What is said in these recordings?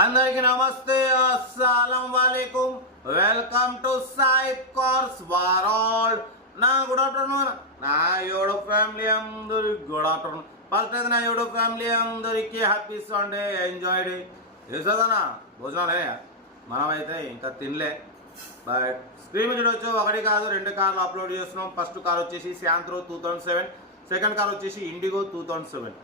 అందరికీ నమస్తే, అస్సలం వాలేకుం. Welcome to Saib cars world. నా గుడ్ ఆఫ్టర్నూన్ నా యూట్యూబ్ ఫ్యామిలీ అందరికి గుడ్ ఆఫ్టర్నూన్. ఫస్ట్ అయితే నా యూట్యూబ్ ఫ్యామిలీ అందరికీ హ్యాపీ సండే, ఎంజాయ్ డే. చేసేదనా భోజనాలే, మనమైతే ఇంకా తినలే. బట్ స్క్రీన్ మీద చూడొచ్చు, ఒకటి కాదు రెండు కార్లు అప్లోడ్ చేస్తున్నాం. ఫస్ట్ కార్ వచ్చేసి శాంత్రో 2007, సెకండ్ కార్ వచ్చేసి ఇండిగో 2007.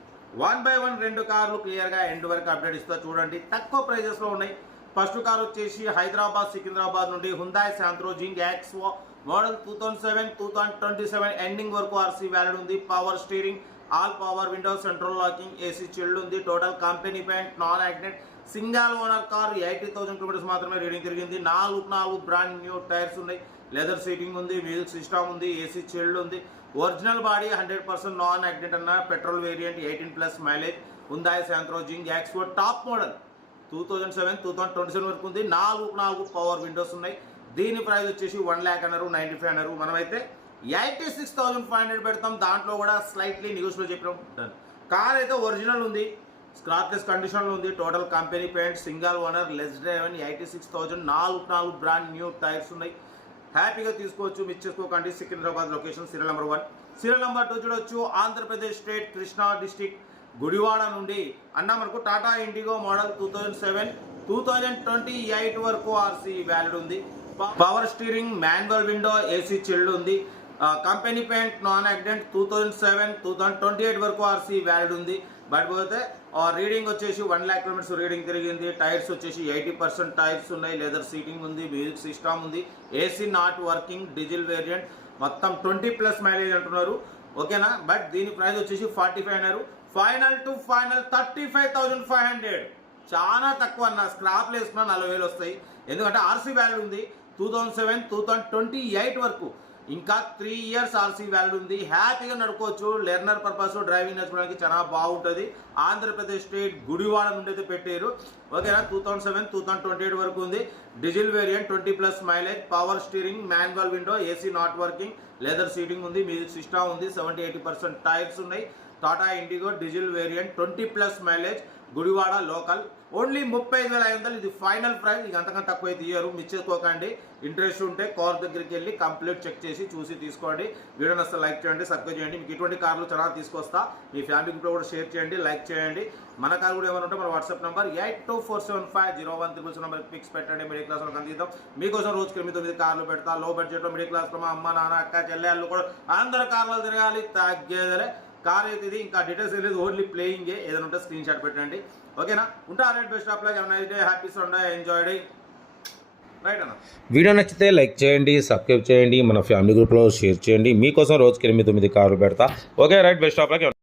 1 by 1 రెండు కార్లు క్లియర్గా ఎండ్ వరకు అప్డేట్ ఇస్తా చూడండి. తక్కువ ప్రైజెస్లో ఉన్నాయి. ఫస్ట్ కార్ వచ్చేసి హైదరాబాద్ సికింద్రాబాద్ నుండి హుందాయ్ శాంత్రో జింగ్ యాక్స్వో మోడల్ 2007, 2027 ఎండింగ్ వరకు ఆర్సీ వ్యాలిడ్ ఉంది. Power steering, all power windows, central locking, AC chilled ఉంది. Total company paint, non accident, single owner car. 80,000 kilometres మాత్రమే రీడింగ్ తిరిగింది. 4 బ్రాండ్ న్యూ టైర్స్ ఉన్నాయి. Leather seating ఉంది, music system ఉంది, AC chilled ఉంది. Original body 100% non accident అన్న petrol variant, 18+ mileage. Hyundai Santro Xing యాక్స్వో top model 2007, 2027 వరకు ఉంది. 4 పవర్ విండోస్ ఉన్నాయి. దీని ప్రైస్ వచ్చేసి 1 lakh అన్నారు, 95 అన్నారు. మనమైతే 86,500 పెడతాం. దాంట్లో కూడా స్లైట్లీ నెగోషియబుల్ చెప్పినాం. కార్ అయితే ఒరిజినల్ ఉంది, స్క్రాప్లెస్ కండిషన్లో ఉంది. Total company paint, single owner, less drive అని 86,000. 4 బ్రాండ్ న్యూ టైర్స్ ఉన్నాయి. హ్యాపీగా తీసుకోవచ్చు, మిస్ చేసుకోకండి. Secunderabad location, serial number 1. Serial number 2 చూడొచ్చు, ఆంధ్రప్రదేశ్ స్టేట్, కృష్ణా డిస్టిక్, గుడివాడ నుండి అన్న మనకు టాటా ఇండిగో మోడల్ 2007, 2028 వరకు ఆర్సీ వ్యాలిడ్ ఉంది. Power steering, manual window, AC chilled ఉంది. Company paint, non accident. 2007, 2028 వరకు ఆర్సీ వ్యాలిడ్ ఉంది. బట్ పోతే రీడింగ్ వచ్చేసి 1 lakh కిలోమీటర్స్ రీడింగ్ తిరిగింది. టైర్స్ వచ్చేసి 80% టైర్స్ ఉన్నాయి. లెదర్ సీటింగ్ ఉంది, మ్యూజిక్ సిస్టమ్ ఉంది. AC not working, diesel variant. మొత్తం 20+ మైలేజ్ అంటున్నారు, ఓకేనా. బట్ దీని ప్రైస్ వచ్చేసి 45 అన్నారు. Final to final 35,500. చాలా తక్కువ అన్న. స్క్రాప్లు వేసుకున్నా 40,000 వస్తాయి. ఎందుకంటే ఆర్సీ వ్యాలిడ్ ఉంది 2007, 2028 వరకు. ఇంకా 3 years ఆర్సీ వ్యాలిడ్ ఉంది. హ్యాపీగా నడుకోవచ్చు. లెర్నర్ పర్పస్, డ్రైవింగ్ నేర్చుకోవడానికి చాలా బాగుంటుంది. ఆంధ్రప్రదేశ్ స్టేట్, గుడివాడ నుండి అయితే పెట్టారు, ఓకేనా. 2007, 2028 వరకు ఉంది. Diesel variant, 20+ mileage. Power steering, manual window, AC not working, leather seating ఉంది, మ్యూజిక్ సిస్టమ్ ఉంది. 70-80% టైర్స్ ఉన్నాయి. Tata IndiGo diesel variant, 20+ mileage, Gudivada local. Only 35,500. ఇది ఫైనల్ ప్రైస్. ఇక అంతకంటే తక్కువ అయితే ఇయ్యరు, మిస్ చేసుకోకండి. ఇంట్రెస్ట్ ఉంటే కార్ దగ్గరికి వెళ్ళి కంప్లీట్ చెక్ చేసి చూసి తీసుకోండి. వీడియో నచ్చితే లైక్ చేయండి, సబ్స్క్రైబ్ చేయండి. మీకు ఇటువంటి కార్లు చాలా తీసుకొస్తా. మీ ఫ్యామిలీ గ్రూప్లో కూడా షేర్ చేయండి, లైక్ చేయండి. మన కార్ కూడా ఏమైనా ఉంటే మన వాట్సాప్ నెంబర్ 82475013 నెంబర్కి పిక్స్ పెట్టండి. మిడిల్ క్లాస్ వాళ్ళకి అందిద్దాం. మీకోసం రోజుకి 8-9 కార్లు పెడతా. లో బడ్జెట్లో మిడిల్ క్లాస్లో మా అమ్మ, నాన్న, అక్క, చెల్లెళ్ళు కూడా అందరు కార్లు తిరగాలి, తగ్గేదలే. కార్ అయితే ఇది, ఇంకా డీటెయిల్స్ లేదు, ఓన్లీ ప్లేయింగే. ఏదైనా ఉంటే స్క్రీన్ షాట్ పెట్టండి, ఓకేనా. ఉంటా. Right, best of luck, happy Sunday, enjoy day. Right అన్న. వీడియో నచ్చితే లైక్ చేయండి, సబ్స్క్రైబ్ చేయండి, మన ఫ్యామిలీ గ్రూప్లో షేర్ చేయండి. మీకోసం రోజుకి 8-9 కార్లు పెడతా. Okay, right, best of luck.